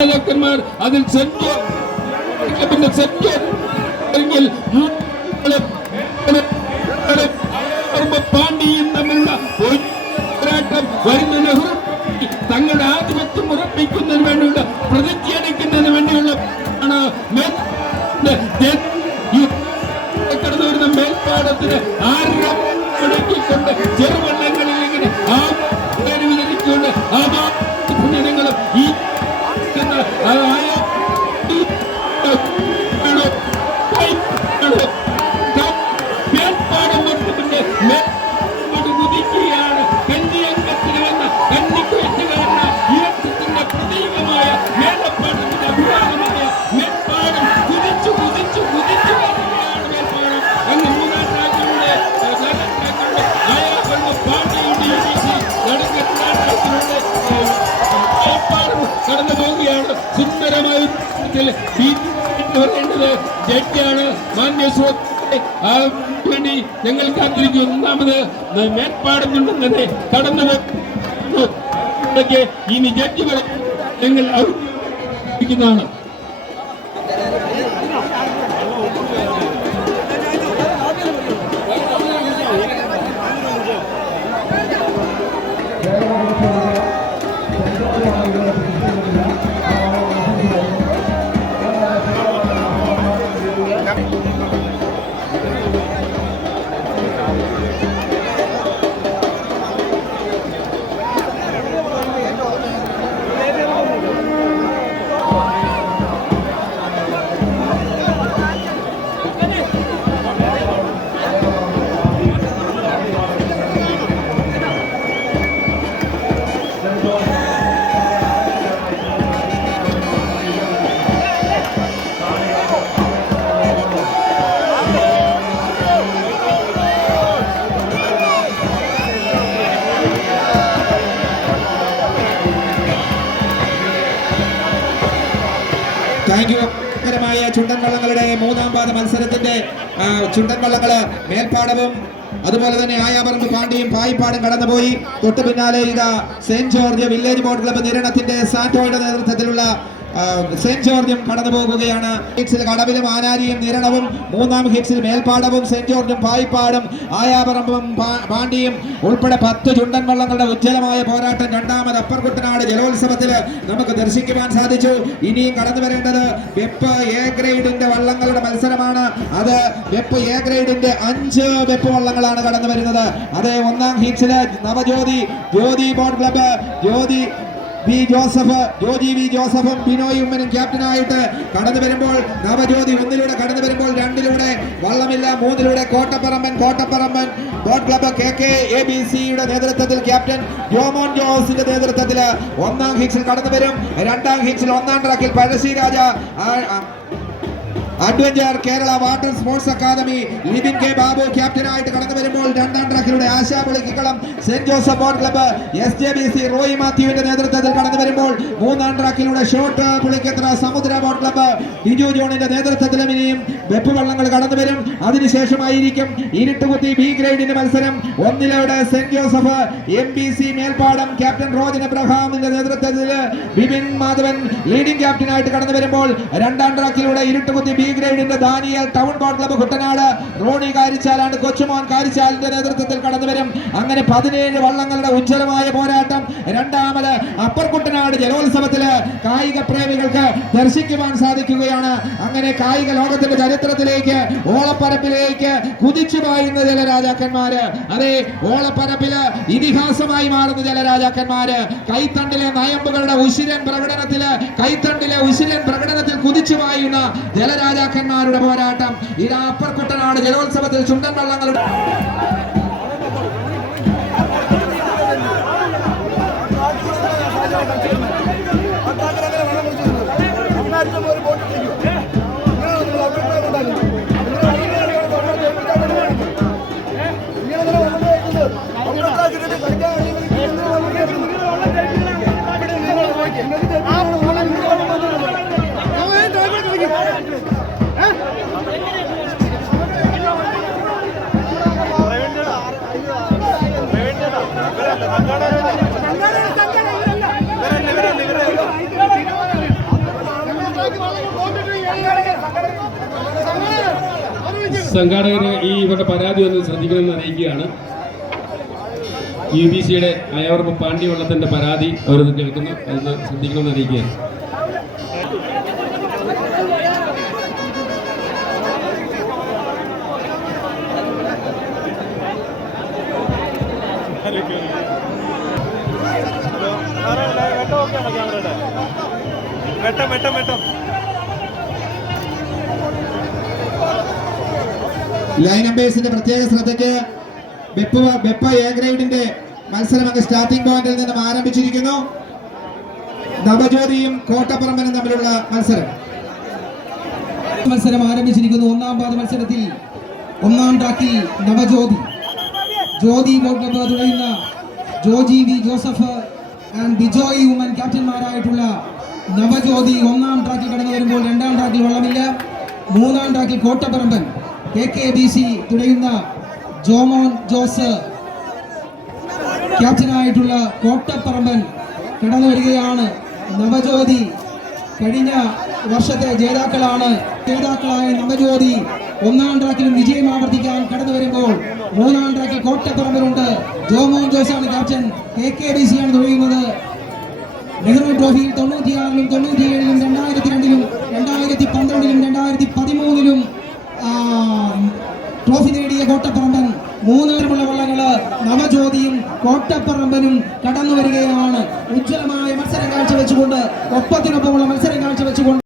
രാജാക്കന്മാർ അതിൽ പിന്നെ പാണ്ഡ്യയും തമ്മിലുള്ള ഒരു പോരാട്ടം വരുന്ന നെഹ്റു തങ്ങളുടെ ആധിപത്യം ഉറപ്പിക്കുന്നതിന് പറയേണ്ടത് ജഡ്ജിയാണ് മാന്യ വേണ്ടി ഞങ്ങൾ കാത്തിരിക്കും ഒന്നാമത് മേൽപ്പാടം കൊണ്ടുതന്നെ കടന്നു ഇനി ജഡ്ജികളെ ഞങ്ങൾ ാണ് താങ്ക് യു ഭയങ്കരമായ ചുണ്ടൻ വള്ളങ്ങളുടെ മൂന്നാം പാദ മത്സരത്തിന്റെ ചുണ്ടൻ വള്ളങ്ങൾ മേൽപ്പാടവും അതുപോലെ തന്നെ ആയാപറമ്പ് പാണ്ടിയും പായിപ്പാടും കടന്നുപോയി. തൊട്ടു പിന്നാലെ ഇതാ saint George village boat club നിരണത്തിന്റെ സാറ്റോയുടെ നേതൃത്വത്തിലുള്ള സെന്റ് ജോർജും കടന്നു പോകുകയാണ്. ഹിറ്റ്സിൽ കടവിലും ആനാരിയും നിരണവും മൂന്നാം ഹിറ്റ്സിൽ മേൽപ്പാടവും സെന്റ് ജോർജും പായിപ്പാടും ആയാപറമ്പും പാണ്ടിയും ഉൾപ്പെടെ പത്ത് ചുണ്ടൻ വള്ളങ്ങളുടെ ഉജ്ജ്വലമായ പോരാട്ടം രണ്ടാമത് അപ്പർ കുട്ടനാട് ജലോത്സവത്തിൽ നമുക്ക് ദർശിക്കുവാൻ സാധിച്ചു. ഇനിയും കടന്നു വരേണ്ടത് വെപ്പ് എ ഗ്രേഡിന്റെ വള്ളങ്ങളുടെ മത്സരമാണ്. അത് വെപ്പ് എ ഗ്രേഡിന്റെ അഞ്ച് വെപ്പ് വള്ളങ്ങളാണ് കടന്നു വരുന്നത്. അതേ ഒന്നാം ഹിറ്റ്സിൽ Navajyothi Jyothi boat club Jyothi V Joseph Joji V ജോസഫും ബിനോയ് ഉമ്മനും ക്യാപ്റ്റനായിട്ട് കടന്നു വരുമ്പോൾ നവജ്യോതി ഒന്നിലൂടെ കടന്നു വരുമ്പോൾ രണ്ടിലൂടെ വള്ളമില്ല മൂന്നിലൂടെ Kottaparamban Kottaparamban boat club K K A B സിയുടെ നേതൃത്വത്തിൽ ക്യാപ്റ്റൻ ജോമോൻ ജോസിന്റെ നേതൃത്വത്തിൽ ഒന്നാം ഹിറ്റ്സിൽ കടന്നു വരും. രണ്ടാം ഹിറ്റ്സിൽ ഒന്നാം ട്രാക്കിൽ Pazhassiraja adventure Kerala water sports academy Libin K Babu ക്യാപ്റ്റനായിട്ട് കടന്നു വരുമ്പോൾ രണ്ടാം ട്രാക്കിലൂടെ Asha Pulikkalam saint Joseph boat club S J B C Roy മാത്യുവിന്റെ നേതൃത്വത്തിൽ കടന്നു വരുമ്പോൾ മൂന്നാം ട്രാക്കിലൂടെ ഷോട്ട് പുളിക്കത്ര സമുദ്ര ബോട്ട് ക്ലബ്ബ് ബിജു ജോണിന്റെ നേതൃത്വത്തിലും ഇനിയും വെപ്പ് വള്ളങ്ങൾ കടന്നു വരും. അതിനുശേഷമായിരിക്കും ഇരുട്ടുകുത്തി ബി ഗ്രേഡിന്റെ മത്സരം. ഒന്നിലൂടെ Saint Joseph M B C Melpadam captain Rojan എബ്രഹാമിന്റെ നേതൃത്വത്തിൽ ബിപിൻ മാധവൻ ലീഡിംഗ് ക്യാപ്റ്റനായിട്ട് കടന്നു വരുമ്പോൾ രണ്ടാം ട്രാക്കിലൂടെ Iruttukuthi B ഗ്രേഡിന്റെ Daniel town boat club Kuttanad. Ronnie കാരിച്ചാലാണ് Kochumon കാരിച്ചാലിന്റെ നേതൃത്വത്തിൽ കടന്നു വരും അങ്ങനെ പതിനേഴ് വള്ളങ്ങളുടെ ഉജ്ജ്വലമായ പോരാട്ടം രണ്ടാമത് അപ്പർ കുട്ടനാട് ജലോത്സവത്തിൽ കായിക പ്രേമികൾക്ക് ദർശിക്കുവാൻ സാധിക്കുകയാണ്. അങ്ങനെ കായിക ലോകത്തിന്റെ ചരിത്രത്തിലേക്ക് ഓളപ്പരപ്പിലേക്ക് കുതിച്ചു പായുന്ന ചില രാജാക്കന്മാര് അതെ ഓളപ്പരപ്പിൽ ഇതിഹാസമായി മാറുന്ന ചില രാജാക്കന്മാര് കൈത്തണ്ടിലെ നയമ്പുകളുടെ ഉശിരൻ പ്രകടനത്തിൽ കൈത്തണ്ടിലെ ഉശിരൻ ജലരാജാക്കന്മാരുടെ പോരാട്ടം. ഇതാ അപ്പർ കുട്ടനാട് ജലോത്സവത്തിൽ ചുണ്ടൻ വള്ളങ്ങളുടെ സംഘാടകരല്ല സംഘാടകര് ഈ ഇവരുടെ പരാതി ഒന്ന് ശ്രദ്ധിക്കണമെന്ന് അറിയിക്കുകയാണ്. യു ബി സിയുടെ അയവർപ്പ് പാണ്ഡ്യവള്ളത്തിന്റെ പരാതി അവർ കേൾക്കുന്നു. അതൊന്ന് ശ്രദ്ധിക്കണമെന്ന് അറിയിക്കുകയാണ്. വെട്ടം വെട്ടം വെട്ടം. ലൈൻ അമ്പേഴ്സിന്റെ പ്രത്യേക ശ്രദ്ധയ്ക്ക് വെപ്പ് വെപ്പ എ ഗ്രേഡിന്റെ മത്സരം അങ്ങ് സ്റ്റാർട്ടിംഗ് പോയിന്റിൽ നിന്നും ആരംഭിച്ചിരിക്കുന്നു. നവജ്യോതിയും കോട്ടപ്പറമ്പനും തമ്മിലുള്ള മത്സരം. മത്സരം ആരംഭിച്ചിരിക്കുന്നു. ഒന്നാം പാദ മത്സരത്തിൽ ഒന്നാം ട്രാക്കിൽ നവജ്യോതി. ജ്യോതി നമ്പർ തുടങ്ങുന്ന Joji V Joseph and Bijoy Oommen ക്യാപ്റ്റന്മാരായിട്ടുള്ള Navajyothi ഒന്നാം ട്രാക്കിൽ കടന്നു വരുമ്പോൾ രണ്ടാം ട്രാക്കിൽ വള്ളമില്ല. മൂന്നാം ട്രാക്കിൽ Kottaparamban. K K B C തുടയുന്ന Jomon Jose ക്യാപ്റ്റനായിട്ടുള്ള കോട്ടപ്പറമ്പൻ കടന്നു വരികയാണ്. നവജ്യോതി കഴിഞ്ഞ വർഷത്തെ ജേതാക്കളാണ്. ജേതാക്കളായ നവജ്യോതി ഒന്നാം ട്രാക്കിലും വിജയം ആവർത്തിക്കാൻ കടന്നു വരുമ്പോൾ മൂന്നാം ട്രാക്കിൽ കോട്ടപ്പറമ്പിലുണ്ട് ജോമോൻ ജോസാണ് ക്യാപ്റ്റൻ. കെ കെ ഡി സിയാണ് തുടങ്ങുന്നത് നെഹ്റു ട്രോഫിയിൽ തൊണ്ണൂറ്റിയാറിലും തൊണ്ണൂറ്റിയേഴിലും രണ്ടായിരത്തി രണ്ടിലും രണ്ടായിരത്തി പന്ത്രണ്ടിലും രണ്ടായിരത്തി പതിമൂന്നിലും ട്രോഫി നേടിയ കോട്ടപ്പറമ്പൻ. മൂന്നേരമുള്ള വള്ളങ്ങൾ നവജ്യോതിയും കോട്ടപ്പറമ്പനും കടന്നു വരികയാണ് ഉജ്ജ്വലമായ മത്സരം കാഴ്ചവെച്ചുകൊണ്ട് ഒപ്പത്തിനൊപ്പമുള്ള മത്സരം കാഴ്ചവെച്ചുകൊണ്ട്